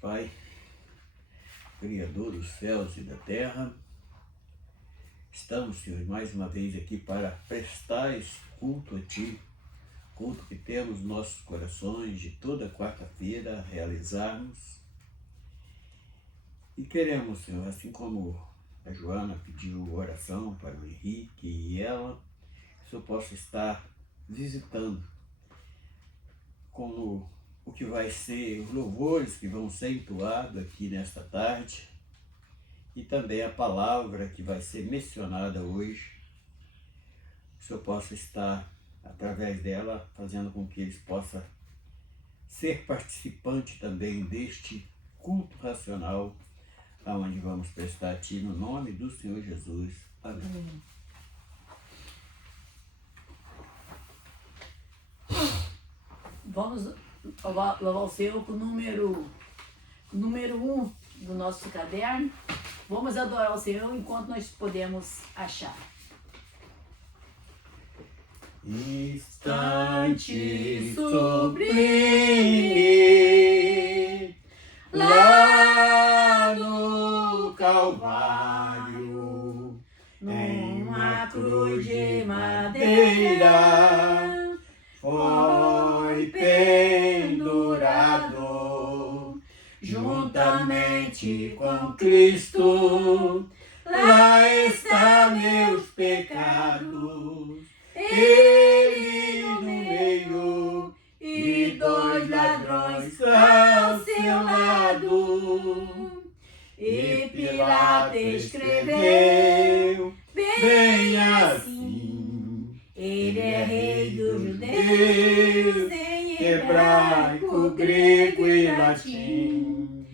Pai, Criador dos céus e da terra, estamos, Senhor, mais uma vez aqui para prestar esse culto a Ti, culto que temos nos nossos corações de toda quarta-feira realizarmos. E queremos, Senhor, assim como a Joana pediu oração para o Henrique e ela, que o Senhor possa estar visitando com o que vai ser os louvores que vão ser entoados aqui nesta tarde e também a palavra que vai ser mencionada hoje. Que o Senhor possa estar, através dela, fazendo com que eles possam ser participante também deste culto racional, aonde vamos prestar a Ti no nome do Senhor Jesus. Amém. Vamos louvar o Senhor com o número 1 do nosso caderno. Vamos adorar o Senhor enquanto nós podemos achar. Instante sublime, lá no Calvário, em uma cruz de madeira, foi pendurado, juntamente com Cristo, lá está meus pecados, Ele no meio e dois ladrões ao seu lado. E Pilatos escreveu bem assim: Ele é rei dos judeus, em hebraico, grego e latim.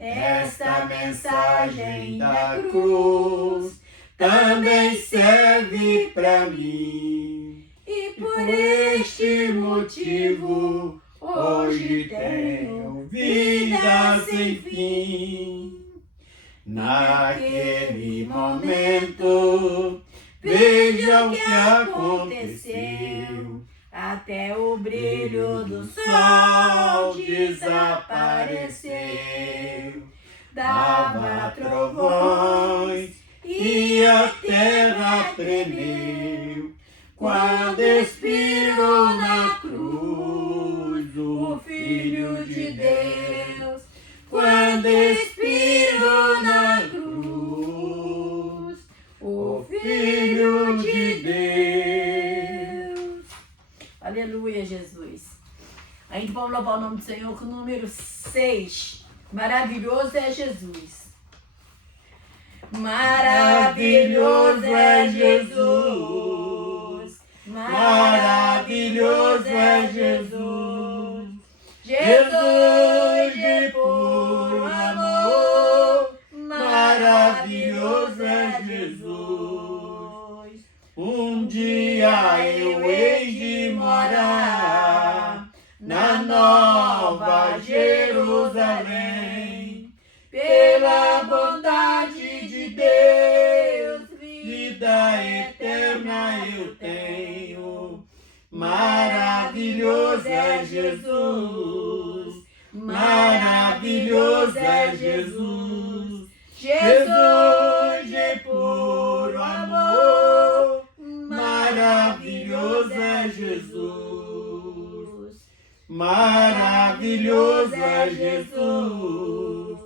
Esta mensagem da cruz também serve para mim. E por este motivo hoje tenho vida sem fim. Naquele momento, veja o que aconteceu. Até o brilho do sol desapareceu. Dava trovões e a terra tremeu. Quando expirou na cruz o Filho de Deus. Quando expirou na cruz o Filho de Deus. Aleluia, Jesus. A gente vai louvar o nome do Senhor com o número 6. Maravilhoso é Jesus. Maravilhoso é Jesus. Maravilhoso é Jesus. Jesus de puro amor. Maravilhoso é Jesus. Um dia eu hei de morar na Nova Jerusalém. Pela bondade de Deus, vida eterna eu tenho. Maravilhoso é Jesus, maravilhoso é Jesus. Jesus de puro amor, maravilhoso é Jesus. Maravilhoso é Jesus.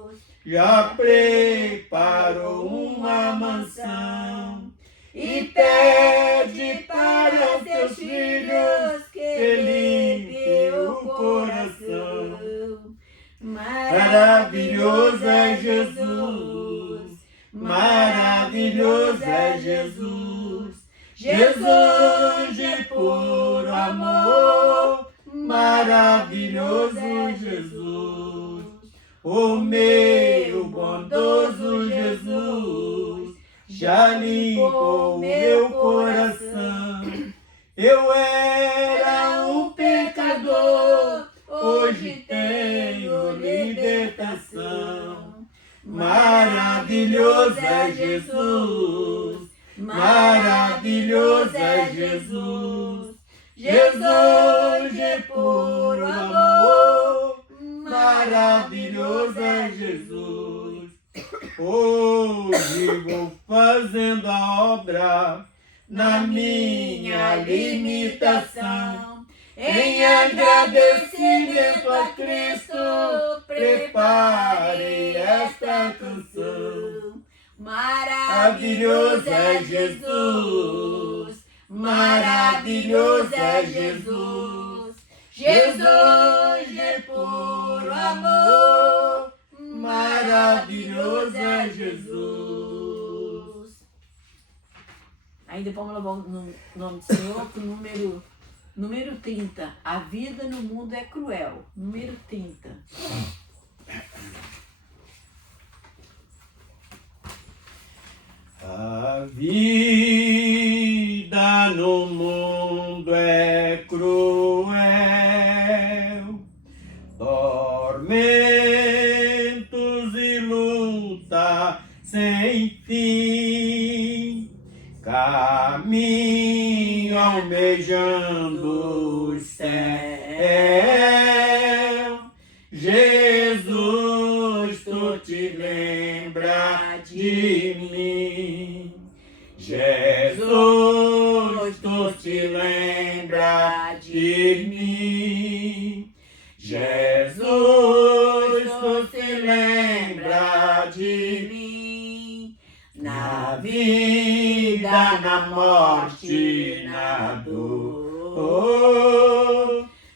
Já preparou uma mansão e pede para seus filhos que limpe o coração. Maravilhoso é Jesus, maravilhoso é Jesus. Jesus de puro amor, maravilhoso Jesus. O meu bondoso Jesus já limpou meu coração. Eu era um pecador, hoje tenho libertação. Maravilhoso é Jesus, maravilhoso é Jesus. Jesus de puro amor, maravilhoso maravilhoso é Jesus. Hoje vou fazendo a obra na minha limitação. Em agradecimento a Cristo, prepare esta canção. Maravilhoso é Jesus, maravilhoso é Jesus. Jesus de puro amor, maravilhoso é Jesus. Aí depois vamos levar no nome do Senhor pro número 30. A vida no mundo é cruel. Número 30. A vida no mundo é cruel, tormentos e luta sem fim, caminho almejando o céu. Jesus, tu te lembra de mim. Jesus, tu te lembra de mim. Jesus, tu te lembra de mim. Na vida, na morte, na dor.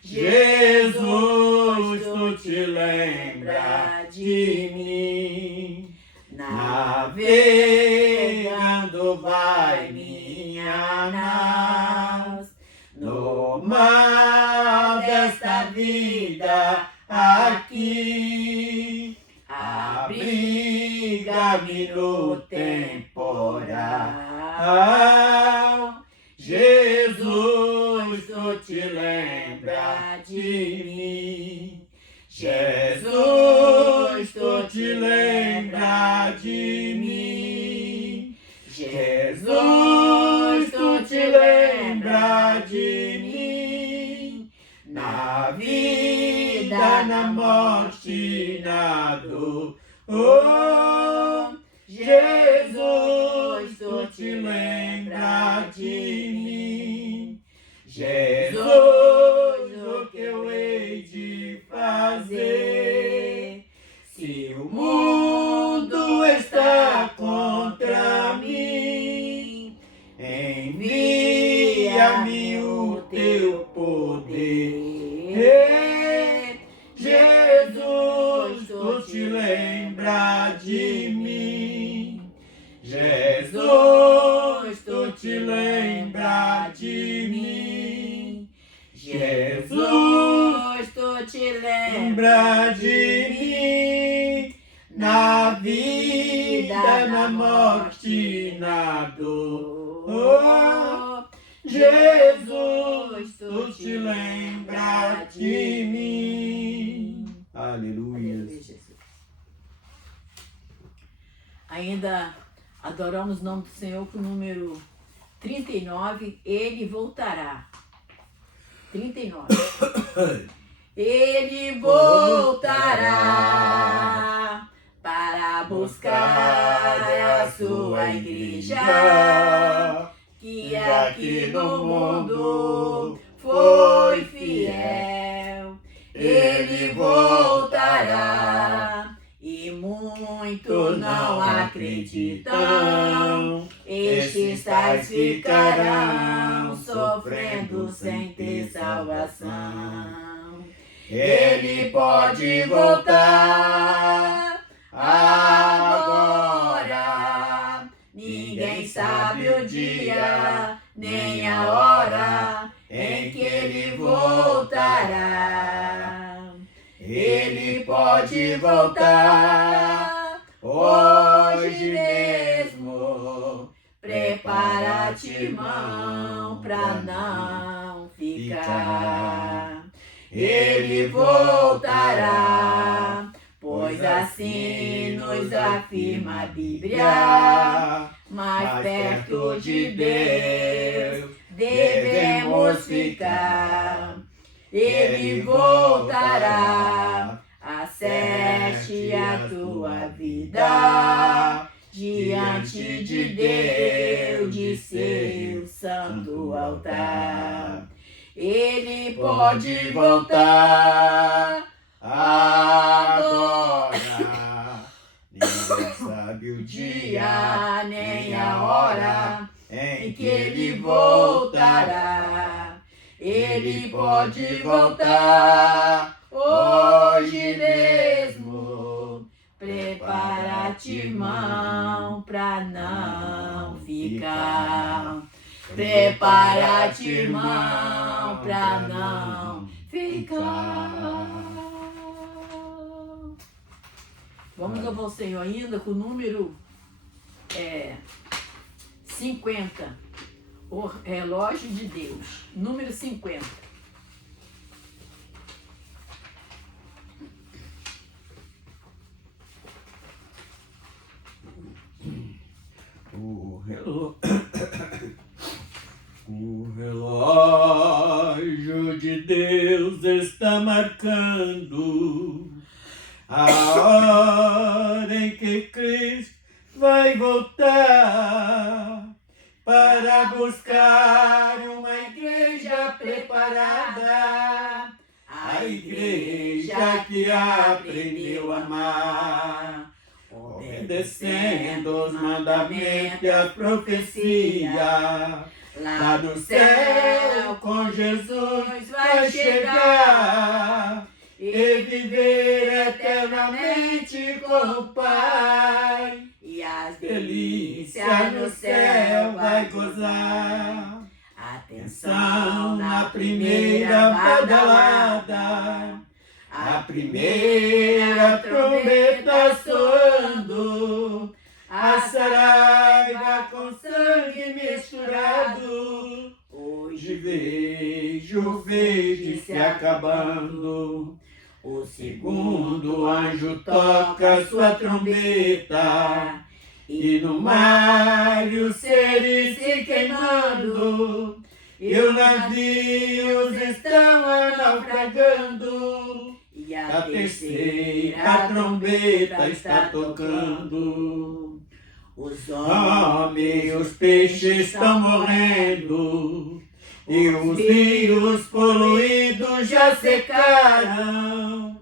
Jesus, tu te lembra de mim. Navegando vai minha nau no mar desta vida aqui. Abriga-me no temporal. Jesus, tu te lembra de mim. Jesus, tu te lembra de mim. Jesus, tu te lembra de mim. Na vida, na morte, na dor. Oh, Jesus, tu te lembra de mim. Jesus, o que eu hei de fazer? Se o mundo está contra mim, envia-me o teu poder. Jesus, tu te lembra de mim. Jesus, tu te lembra de mim. Jesus, tu te lembra de mim. Na vida, na morte, na dor. Oh, Jesus, tu te lembra de mim. Aleluia. Ainda adoramos o nome do Senhor com o número 39. Ele voltará. 39. Ele voltará para buscar a sua igreja, que aqui no mundo foi fiel. Ele voltará e muitos não acreditam. Estes tais ficarão sofrendo sem ter salvação. Ele pode voltar agora. Ninguém sabe o dia nem a hora em que ele voltará. Ele pode voltar hoje mesmo. Prepara-te, irmão, pra não ficar. Ele voltará, pois assim nos afirma a Bíblia. Mais perto de Deus devemos ficar. Ele voltará, Acerte a tua vida diante de Deus, de seu santo altar. Ele pode voltar agora. Ninguém sabe o dia nem a hora em que ele voltará. Ele pode voltar hoje mesmo. Prepara-te, irmão, pra não ficar. Prepara-te, irmão, pra não ficar. Vamos louvar o Senhor ainda com o número 50. O relógio de Deus. Número 50. O relógio de Deus está marcando a hora em que Cristo vai voltar para buscar uma igreja preparada, a igreja que aprendeu a amar, obedecendo os mandamentos e a profecia. Lá no céu com Jesus vai chegar e viver eternamente com o Pai. E as delícias no céu vai gozar. Atenção na primeira badalada, a primeira trombeta soando, a saraiva com sangue misturado. Hoje vejo o verde se acabando. O segundo anjo toca sua trombeta e no mar os seres se queimando e os navios estão naufragando. E a terceira trombeta está tocando. Os homens e os peixes estão morrendo e os rios poluídos já secaram.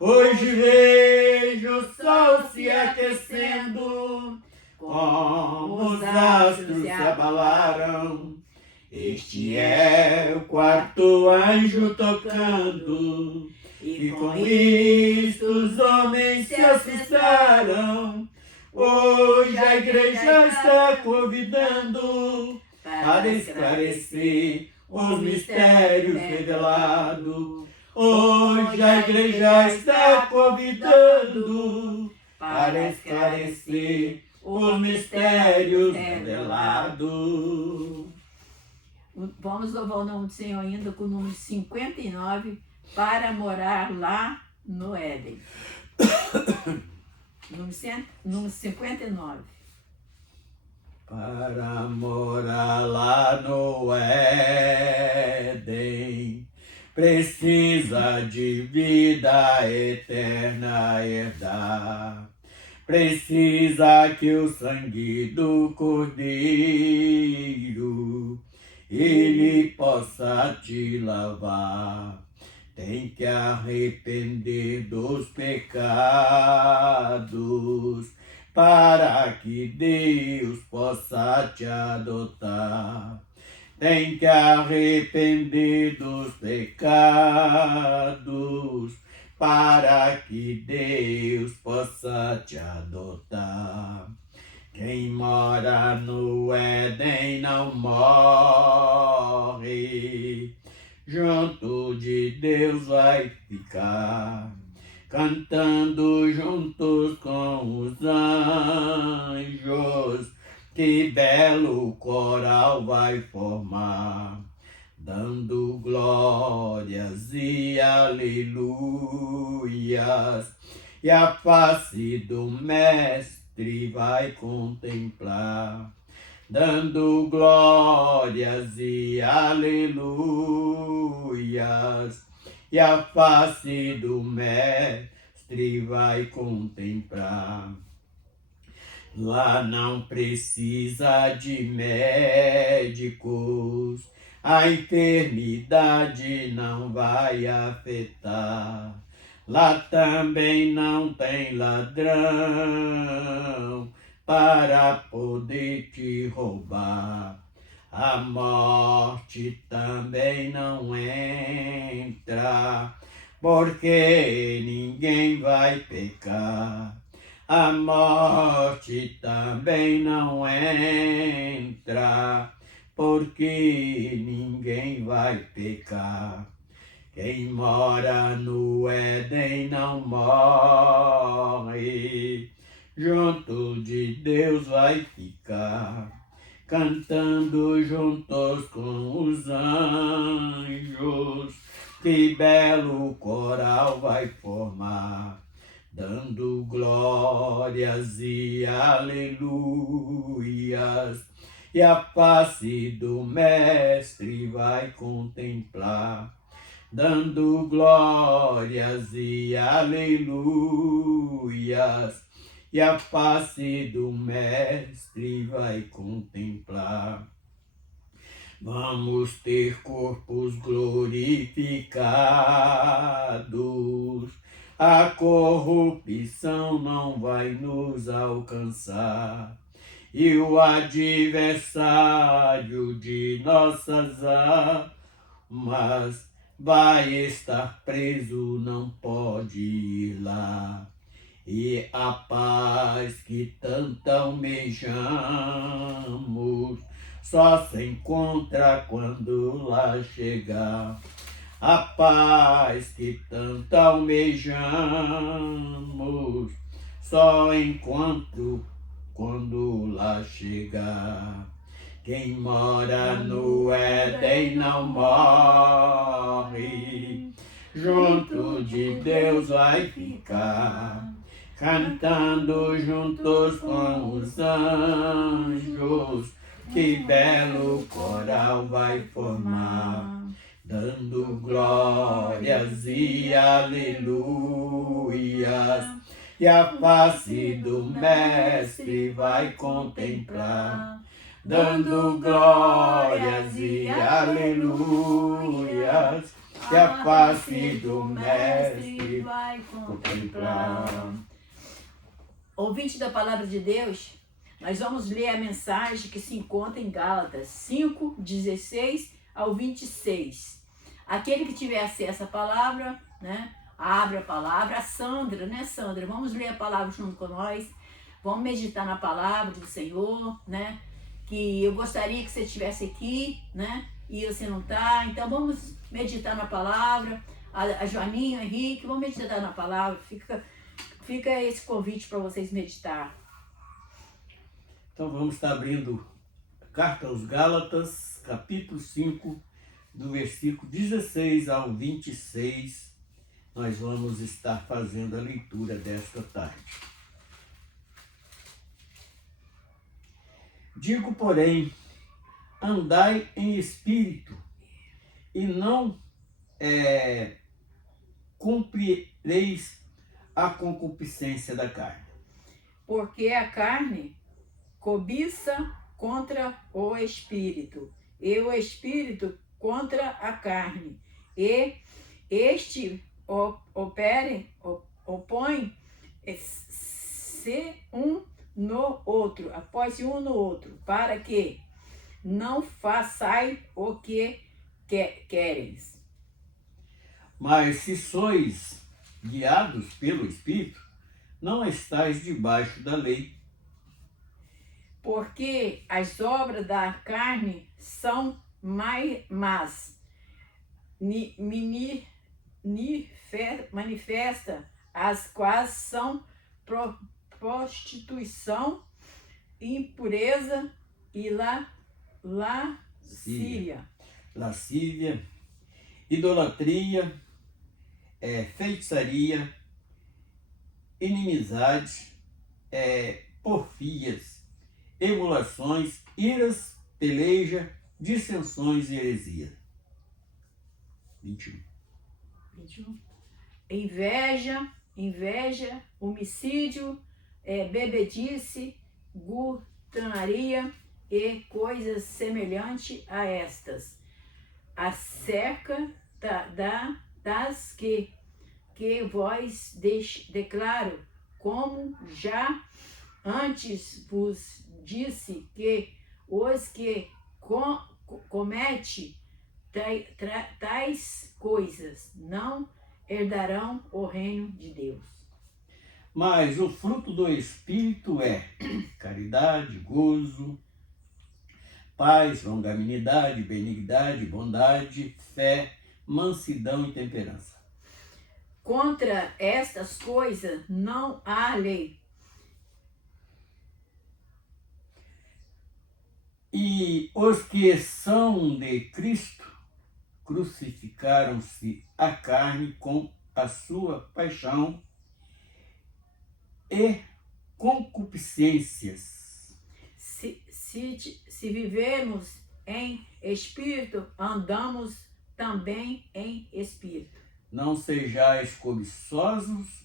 Hoje vejo o sol se aquecendo, como os astros se abalaram. Este é o quarto anjo tocando, e com isto os homens se assustaram. Hoje a igreja está convidando para esclarecer os mistérios revelados. Hoje a igreja está convidando para esclarecer os mistérios revelados. Vamos louvar o nome do Senhor ainda com o número 59, para morar lá no Éden. Número 59. Para morar lá no Éden, precisa de vida eterna herdar. Precisa que o sangue do Cordeiro ele possa te lavar. Tem que arrepender dos pecados para que Deus possa te adotar. Tem que arrepender dos pecados para que Deus possa te adotar. Quem mora no Éden não morre, junto de Deus vai ficar, cantando juntos com os anjos, que belo coral vai formar, dando glórias e aleluias, e a face do Mestre vai contemplar, dando glórias e aleluias, e a face do Mestre mestre vai contemplar. Lá não precisa de médicos, a enfermidade não vai afetar. Lá também não tem ladrão para poder te roubar. A morte também não entra, porque ninguém vai pecar. A morte também não entra, porque ninguém vai pecar. Quem mora no Éden não morre, junto de Deus vai ficar, cantando juntos com os anjos. Que belo coral vai formar, dando glórias e aleluias, e a face do Mestre vai contemplar, dando glórias e aleluias, e a face do Mestre vai contemplar. Vamos ter corpos glorificados, a corrupção não vai nos alcançar, e o adversário de nossas almas vai estar preso, não pode ir lá. E a paz que tanto almejamos só se encontra quando lá chegar. A paz que tanto almejamos só encontro quando lá chegar. Quem mora no Éden não morre, junto de Deus vai ficar, cantando juntos com os anjos. Que belo coral vai formar, dando glórias e aleluias, e a face do Mestre vai contemplar, dando glórias e aleluias, e a face do Mestre vai contemplar. Ouvinte da Palavra de Deus, nós vamos ler a mensagem que se encontra em Gálatas 5, 16 ao 26. Aquele que tiver acesso à palavra, né, abre a palavra. A Sandra, né, Sandra? Vamos ler a palavra junto com nós. Vamos meditar na palavra do Senhor, né? Que eu gostaria que você estivesse aqui, né? E você não está. Então vamos meditar na palavra. A Joaninha, o Henrique, vamos meditar na palavra. Fica esse convite para vocês meditar. Então vamos estar abrindo a Carta aos Gálatas, capítulo 5, do versículo 16 ao 26. Nós vamos estar fazendo a leitura desta tarde. Digo, porém, andai em espírito, e não cumprireis a concupiscência da carne. Porque a carne cobiça contra o espírito, e o espírito contra a carne, e este opõe-se um no outro, após um no outro, para que não façais o que quereis. Mas se sois guiados pelo Espírito, não estáis debaixo da lei. Porque as obras da carne são más, manifesta, as quais são prostituição, impureza e lascívia, idolatria, feitiçaria, inimizade, porfias, emulações, iras, peleja, dissensões e heresia. 21. inveja, inveja, homicídio, bebedice, glutonaria e coisas semelhantes a estas, acerca das que vós declaro, como já antes vos disse, que os que comete tais coisas não herdarão o reino de Deus. Mas o fruto do Espírito é caridade, gozo, paz, longanimidade, benignidade, bondade, fé, mansidão e temperança. Contra estas coisas não há lei. E os que são de Cristo crucificaram-se a carne com a sua paixão e concupiscências. Se vivermos em espírito, andamos também em espírito. Não sejais cobiçosos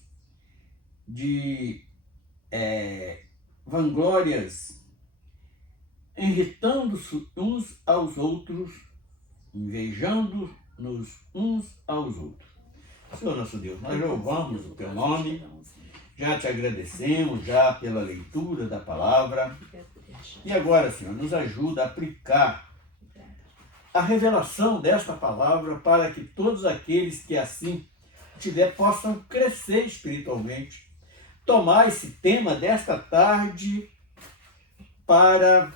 de vanglórias, irritando-se uns aos outros, invejando-nos uns aos outros. Senhor nosso Deus, nós louvamos o teu nome, já te agradecemos já pela leitura da palavra. E agora, Senhor, nos ajuda a aplicar a revelação desta palavra para que todos aqueles que assim tiver possam crescer espiritualmente. Tomar esse tema desta tarde para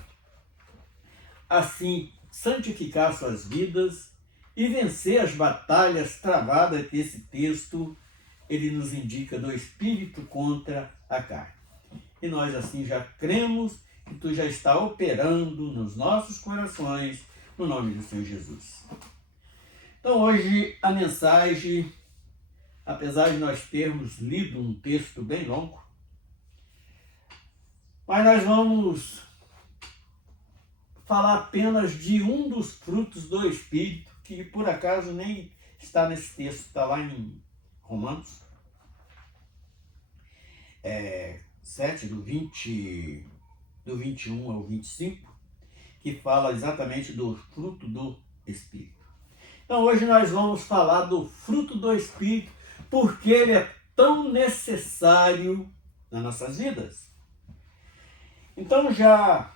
assim santificar suas vidas e vencer as batalhas travadas que esse texto ele nos indica do espírito contra a carne. E nós assim já cremos que tu já está operando nos nossos corações, no nome do Senhor Jesus. Então hoje a mensagem, apesar de nós termos lido um texto bem longo, mas nós vamos falar apenas de um dos frutos do Espírito, que por acaso nem está nesse texto, está lá em Romanos 7, do 21 ao 25, que fala exatamente do fruto do Espírito. Então hoje nós vamos falar do fruto do Espírito, porque ele é tão necessário nas nossas vidas. Então já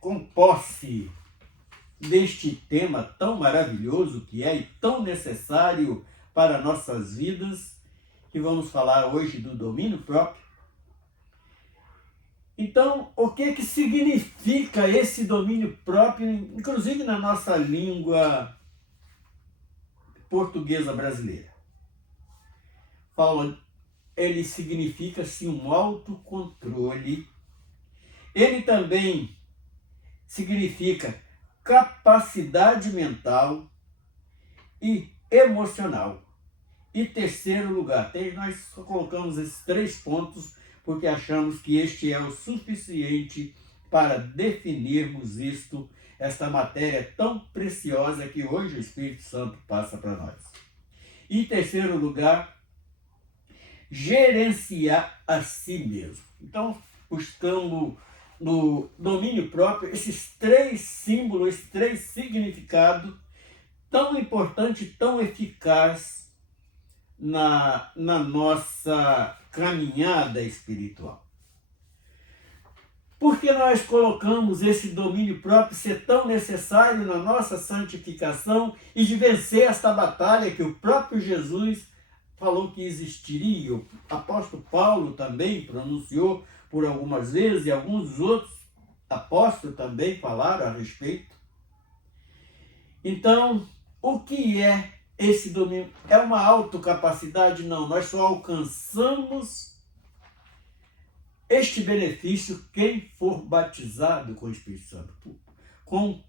com posse deste tema tão maravilhoso que é e tão necessário para nossas vidas, que vamos falar hoje do domínio próprio. Então, o que significa esse domínio próprio, inclusive na nossa língua portuguesa brasileira? Ele significa sim um autocontrole. Ele também significa capacidade mental e emocional. E terceiro lugar, nós só colocamos esses 3 pontos porque achamos que este é o suficiente para definirmos esta matéria tão preciosa que hoje o Espírito Santo passa para nós. E em terceiro lugar, gerenciar a si mesmo. Então, buscando no domínio próprio esses 3 símbolos, esses 3 significados tão importantes, tão eficazes na nossa caminhada espiritual. Por que nós colocamos esse domínio próprio ser tão necessário na nossa santificação e de vencer esta batalha que o próprio Jesus falou que existiria? O apóstolo Paulo também pronunciou por algumas vezes e alguns outros apóstolos também falaram a respeito. Então, o que é esse domínio? É uma autocapacidade? Não, nós só alcançamos este benefício quem for batizado com o Espírito Santo, com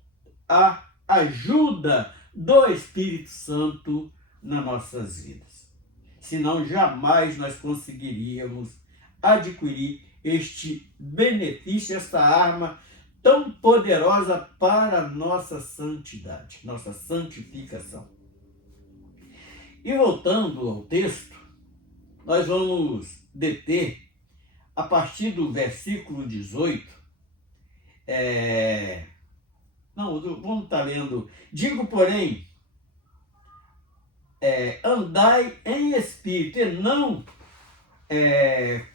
a ajuda do Espírito Santo nas nossas vidas. Senão jamais nós conseguiríamos adquirir este benefício, esta arma tão poderosa para a nossa santidade, nossa santificação. E voltando ao texto, nós vamos deter a partir do versículo 18. Vamos estar lendo. Digo, porém, andai em espírito e não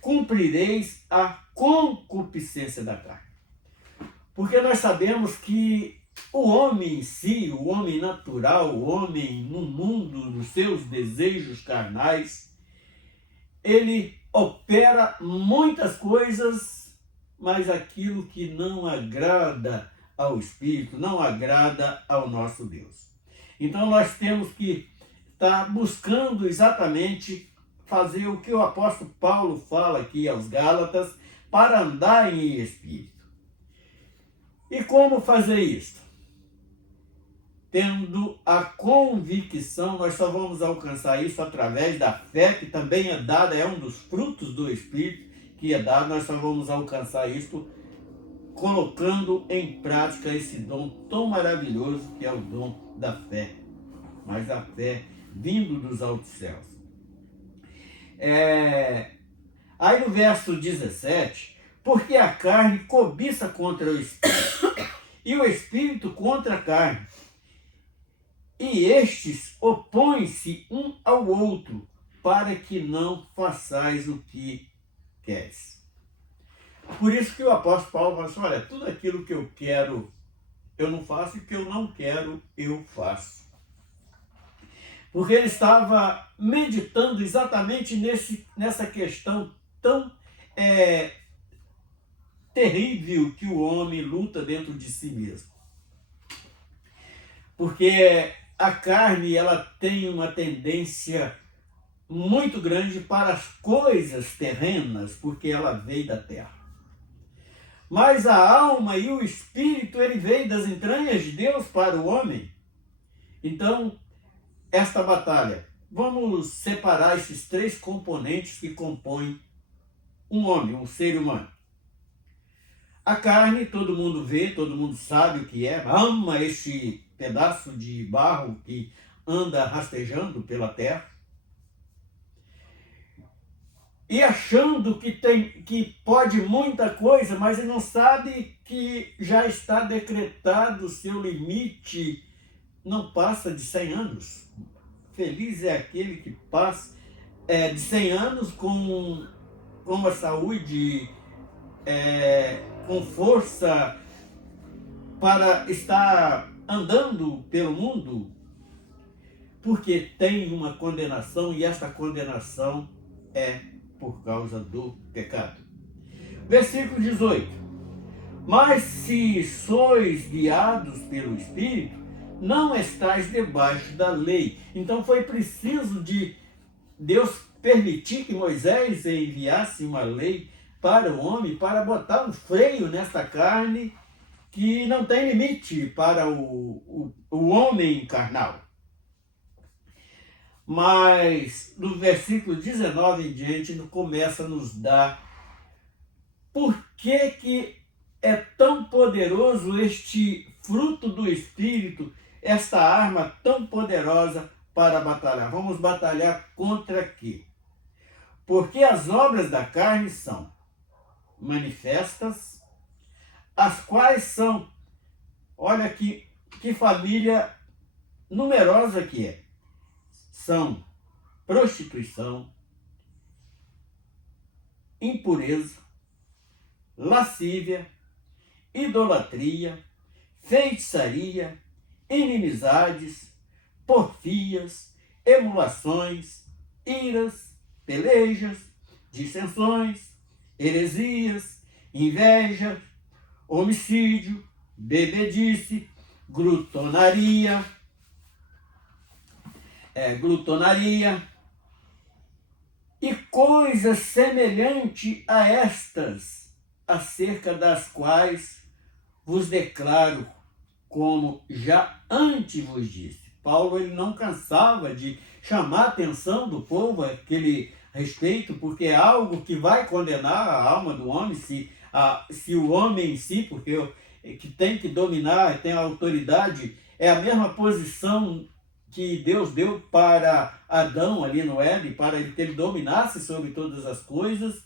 cumprireis a concupiscência da carne. Porque nós sabemos que o homem em si, o homem natural, o homem no mundo, nos seus desejos carnais, ele opera muitas coisas, mas aquilo que não agrada ao Espírito, não agrada ao nosso Deus. Então nós temos que estar buscando exatamente fazer o que o apóstolo Paulo fala aqui aos Gálatas, para andar em Espírito. E como fazer isso? Tendo a convicção, nós só vamos alcançar isso através da fé, que também é dada, é um dos frutos do Espírito que é dado, nós só vamos alcançar isso colocando em prática esse dom tão maravilhoso que é o dom da fé, mas a fé vindo dos altos céus. Aí no verso 17, porque a carne cobiça contra o Espírito, e o Espírito contra a carne, e estes opõem-se um ao outro, para que não façais o que queres. Por isso que o apóstolo Paulo fala assim, olha, tudo aquilo que eu quero, eu não faço, e o que eu não quero, eu faço. Porque ele estava meditando exatamente nessa questão tão terrível que o homem luta dentro de si mesmo. Porque a carne, ela tem uma tendência muito grande para as coisas terrenas, porque ela veio da terra. Mas a alma e o espírito, ele veio das entranhas de Deus para o homem. Então, esta batalha, vamos separar esses três componentes que compõem um homem, um ser humano. A carne, todo mundo vê, todo mundo sabe o que é, ama este pedaço de barro que anda rastejando pela terra. E achando que pode muita coisa, mas ele não sabe que já está decretado o seu limite, não passa de 100 anos. Feliz é aquele que passa de 100 anos com a saúde, com força para estar andando pelo mundo, porque tem uma condenação, e esta condenação é por causa do pecado. Versículo 18. Mas se sois guiados pelo Espírito, não estáis debaixo da lei. Então foi preciso de Deus permitir que Moisés enviasse uma lei para o homem, para botar um freio nessa carne que não tem limite para o homem carnal. Mas no versículo 19 em diante, começa a nos dar por que é tão poderoso este fruto do Espírito, esta arma tão poderosa para batalhar. Vamos batalhar contra quê? Porque as obras da carne são manifestas, as quais são, olha que família numerosa que é, são prostituição, impureza, lascívia, idolatria, feitiçaria, inimizades, porfias, emulações, iras, pelejas, dissensões, heresias, inveja, homicídio, bebedice, glutonaria, e coisas semelhantes a estas, acerca das quais vos declaro, como já antes vos disse. Paulo, ele não cansava de chamar a atenção do povo a aquele respeito, porque é algo que vai condenar a alma do homem, se o homem em si, porque que tem que dominar, tem a autoridade, é a mesma posição que Deus deu para Adão ali no Éden, para que ele dominasse sobre todas as coisas,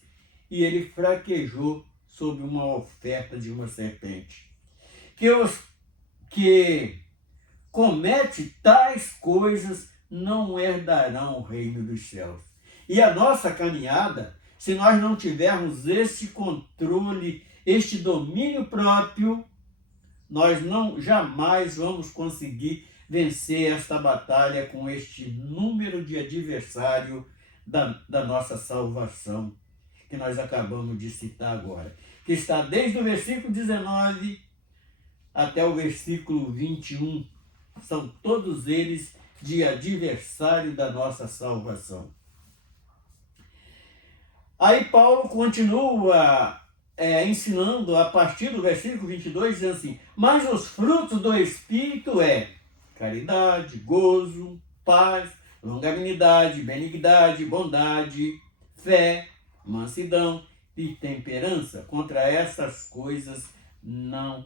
e ele fraquejou sob uma oferta de uma serpente. Que comete tais coisas não herdarão o reino dos céus. E a nossa caminhada, se nós não tivermos este controle, este domínio próprio, nós jamais vamos conseguir vencer esta batalha com este número de adversário da nossa salvação, que nós acabamos de citar agora, que está desde o versículo 19 até o versículo 21. São todos eles de adversário da nossa salvação. Aí Paulo continua ensinando a partir do versículo 22, dizendo assim: mas os frutos do Espírito é caridade, gozo, paz, longanimidade, benignidade, bondade, fé, mansidão e temperança. Contra essas coisas não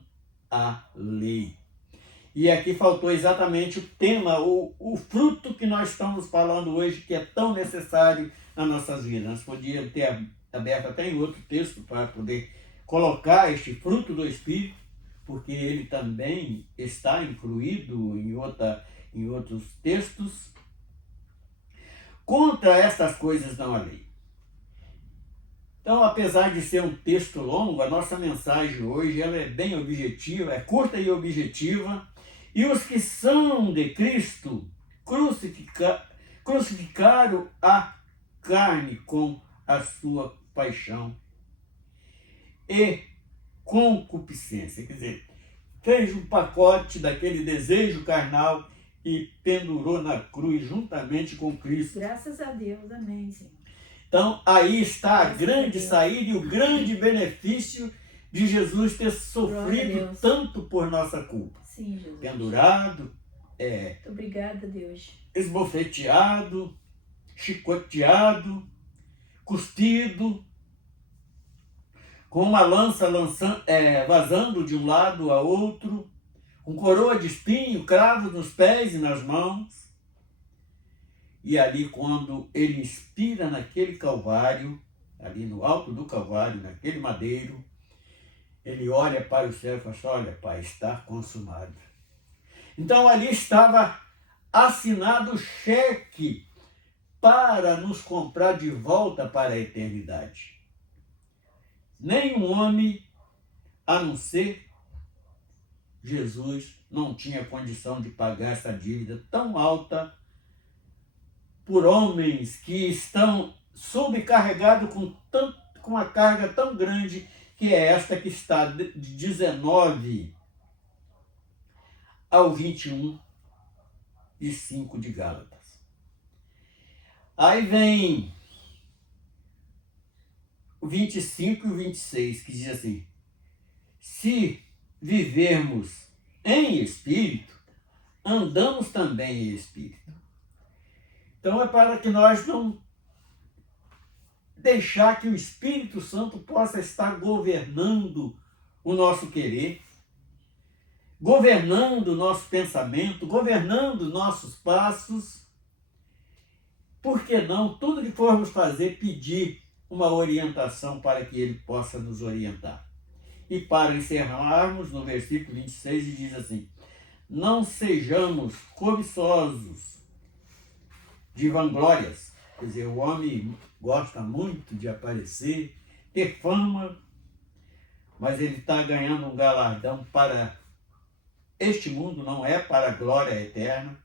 há lei. E aqui faltou exatamente o tema, o fruto que nós estamos falando hoje, que é tão necessário nas nossas vidas. Nós podíamos ter aberto até em outro texto para poder colocar este fruto do Espírito, porque ele também está incluído em outros textos. Contra estas coisas não há lei. Então, apesar de ser um texto longo, a nossa mensagem hoje ela é bem objetiva, é curta e objetiva. E os que são de Cristo crucificaram a carne com a sua paixão e concupiscência. Quer dizer, fez um pacote daquele desejo carnal e pendurou na cruz juntamente com Cristo. Graças a Deus, amém, Senhor. Então, aí está a grande saída e o grande benefício de Jesus ter sofrido tanto por nossa culpa. Sim, Jesus. Pendurado, Muito obrigada, Deus. Esbofeteado, chicoteado, cuspido, com uma lança vazando de um lado a outro, com coroa de espinho, cravos nos pés e nas mãos. E ali, quando ele inspira naquele Calvário, ali no alto do Calvário, naquele madeiro, ele olha para o céu e fala assim: olha, Pai, está consumado. Então ali estava assinado o cheque para nos comprar de volta para a eternidade. Nenhum homem, a não ser Jesus, não tinha condição de pagar essa dívida tão alta por homens que estão sobrecarregados com uma carga tão grande, que é esta que está de 19 ao 21 e 5 de Gálatas. Aí vem o 25 e o 26, que diz assim: se vivermos em espírito, andamos também em espírito. Então é para que nós não deixar que o Espírito Santo possa estar governando o nosso querer, governando o nosso pensamento, governando nossos passos. Por que não, tudo que formos fazer, pedir uma orientação para que ele possa nos orientar? E para encerrarmos, no versículo 26, ele diz assim: não sejamos cobiçosos de vanglórias. Quer dizer, o homem gosta muito de aparecer, ter fama, mas ele está ganhando um galardão para este mundo, não é para a glória eterna.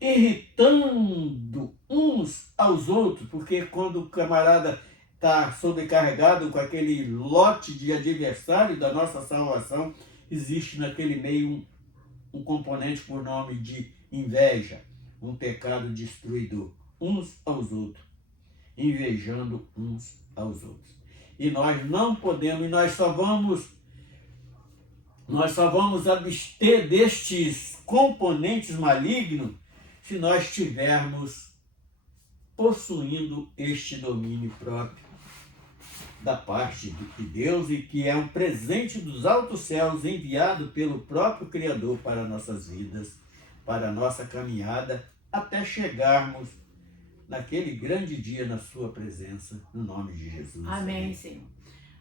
Irritando uns aos outros, porque quando o camarada está sobrecarregado com aquele lote de adversário da nossa salvação, existe naquele meio um componente por nome de inveja, um pecado destruidor, uns aos outros, invejando uns aos outros. E nós não podemos, e nós só vamos abster destes componentes malignos se nós estivermos possuindo este domínio próprio da parte de Deus, e que é um presente dos altos céus enviado pelo próprio Criador para nossas vidas, para a nossa caminhada até chegarmos naquele grande dia na sua presença, no nome de Jesus. Amém, Senhor.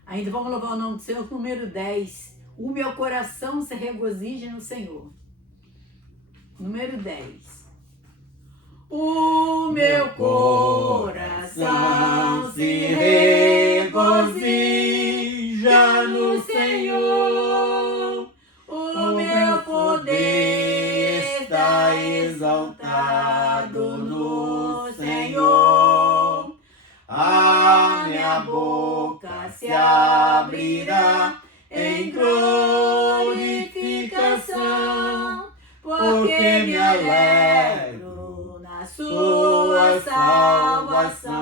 Ainda vamos louvar o nome do Senhor, número 10. O meu coração se regozija no Senhor. Número 10. O meu coração se regozija no Senhor. O meu poder está exaltado no Senhor. A minha boca se abrirá em glorificação, porque me alegro na sua salvação.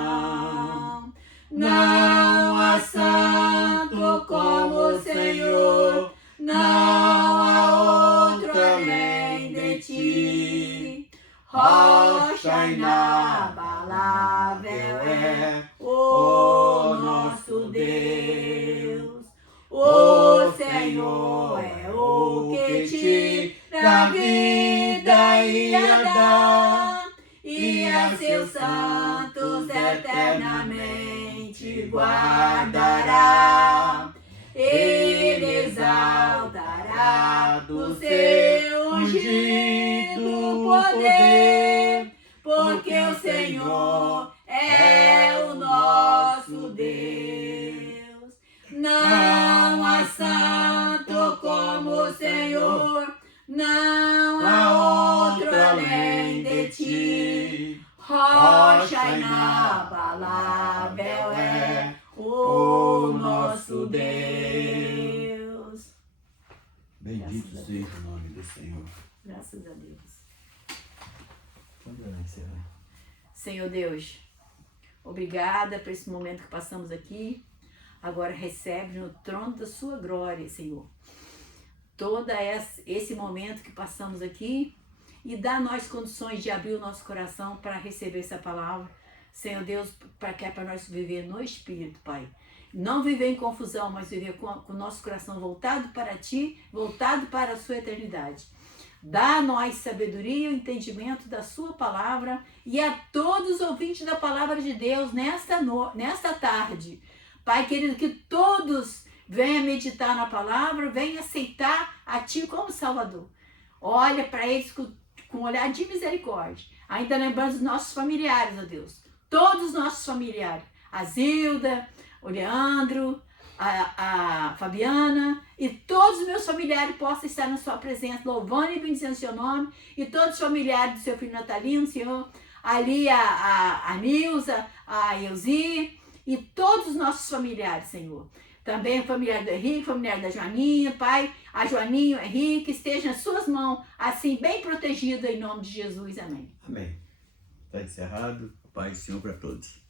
Não há santo como o Senhor, não há outro além de ti. Rocha inabalável é o nosso Deus. O Senhor é o que tira a vida e a dá, e a seus santos eternamente guardará. Ele exaltará do seu ungido poder, porque o Senhor é o nosso Deus. Não há santo como o Senhor, não há outro além de ti. Rocha inabalável é o nosso Deus. Bendito seja o nome do Senhor. Graças a Deus. Pode orar, encerrar. Senhor Deus, obrigada por esse momento que passamos aqui. Agora recebe no trono da sua glória, Senhor, todo esse momento que passamos aqui e dá a nós condições de abrir o nosso coração para receber essa palavra. Senhor Deus, para que é para nós viver no Espírito, Pai. Não viver em confusão, mas viver com o nosso coração voltado para Ti, voltado para a sua eternidade. Dá a nós sabedoria e o entendimento da sua palavra e a todos os ouvintes da palavra de Deus nesta tarde. Pai querido, que todos venham meditar na palavra, venham aceitar a Ti como Salvador. Olha para eles com um olhar de misericórdia. Ainda lembrando os nossos familiares, ó Deus. Todos os nossos familiares. A Zilda, o Leandro, a Fabiana e todos os meus familiares possam estar na sua presença, louvando e bendizendo o seu nome. E todos os familiares do seu filho Natalino, Senhor. Ali a Nilza, a Elzi e todos os nossos familiares, Senhor. Também o familiar do Henrique, o familiar da Joaninha, Pai, a Joaninha, o Henrique, esteja nas suas mãos, assim, bem protegido, em nome de Jesus. Amém. Amém. Está encerrado. Paz do Senhor para todos.